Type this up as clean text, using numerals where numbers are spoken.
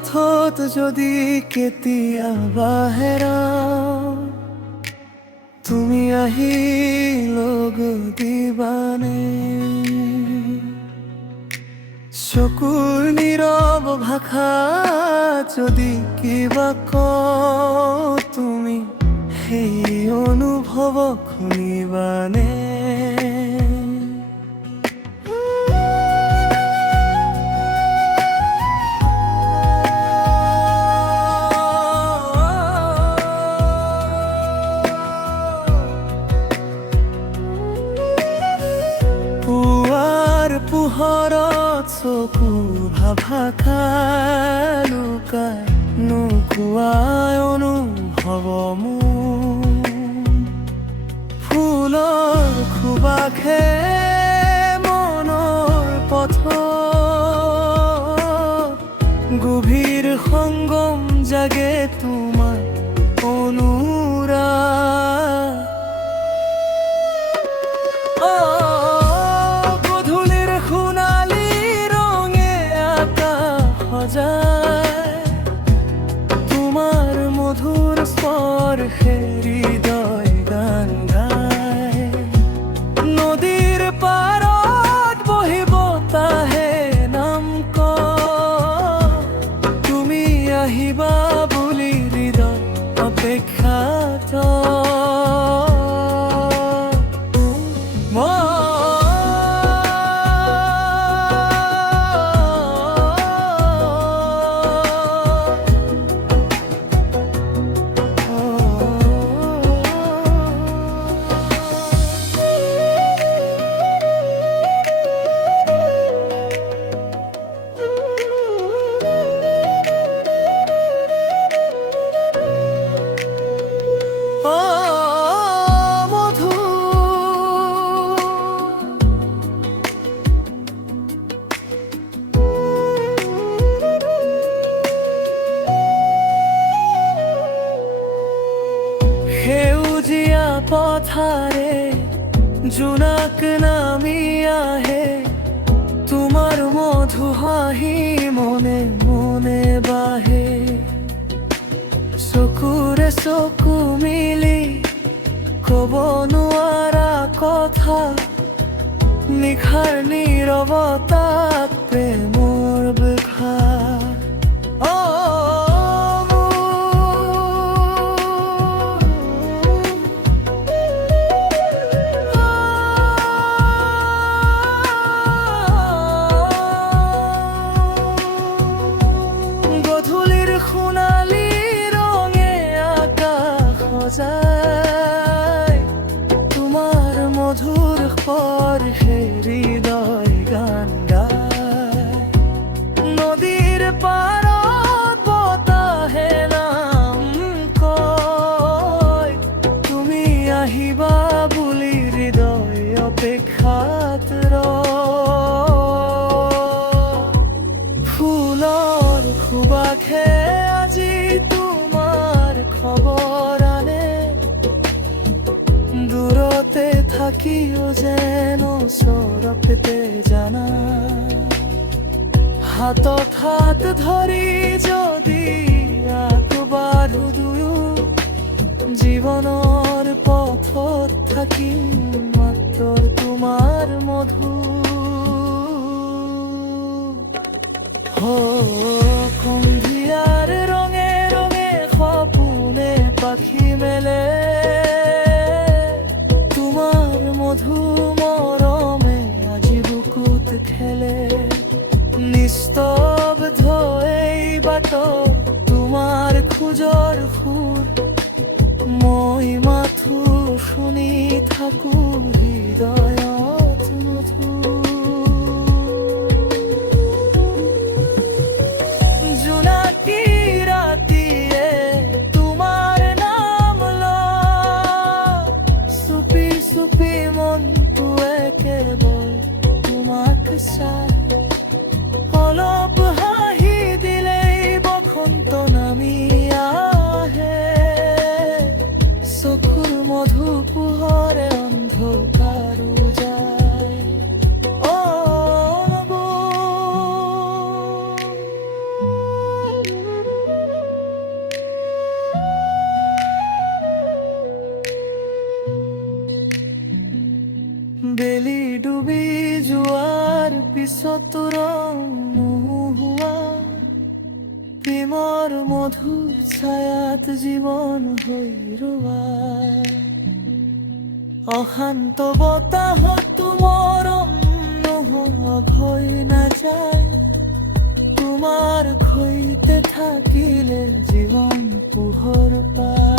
পথত যদি কেতিয়া বাহেৰা তুমি আহিল দিবানে চকুৰ নীৰৱ ভাষা যদি কিবা তুমি সেই অনুভৱ শুনিবানে পোহৰত চকু ভাষা লুকাই নোকোৱাই অনুভৱ মোৰ ফুলৰ সুবাসে মনৰ পথ গভীৰ সংগম জাগে তোমাৰ অনুৰাগ তোমাৰ মধুৰ স্পৰ্শে হৃদয় গান গায় নদীৰ পাৰত বহি বতাহে নাম তুমি আহিবা বুলি হৃদয় অপেক্ষাত সেউজীয়া পথাৰে জোনাক নামি আহে তোমাৰ মধু হাঁহি মনে মনে বাহে চকুৰে চকু মিলি কব নোৱাৰা কথা নিশাৰ নীৰৱতাত প্ৰেমৰ বিষাদ সোণালী ৰঙে আকাশ সজায় তোমাৰ মধুৰ স্পৰ্শে হৃদয় গান গায় নদীৰ পাৰত বতাহে নাম কয় তুমি আহিবা বুলি হৃদয় অপেক্ষাত ফুলৰ সুবাসে আজি তোমাৰ খবৰ আনে দূৰতে থাকিও যেন ওচৰতে জানা হাতত হাত ধৰি যদি আগবাঢ়ো দুয়ো জীৱনৰ পথত থাকিম মাত্ৰ তোমাৰ মধু সন্ধিয়াৰ ৰঙে ৰঙে সপোনে পাখি মেলে তোমাৰ মধু মৰমে আজি বুকুত খেলে নিস্তব্ধ এই বাট তোমাৰ খোজৰ সুৰ মই মাথো শুনি থাকো হৃদয়ত মধুৰ অলপ হাঁহি দিলেই বসন্ত নামি আহে চকুৰ মধু পোহৰে অন্ধকাৰ মধুর ছায়াত জীবন হৈরবাই অশান্ত বতাহত মৰম হৈ নাযায় তোমাৰ সৈতে থাকিলে জীৱন পোহৰ পায়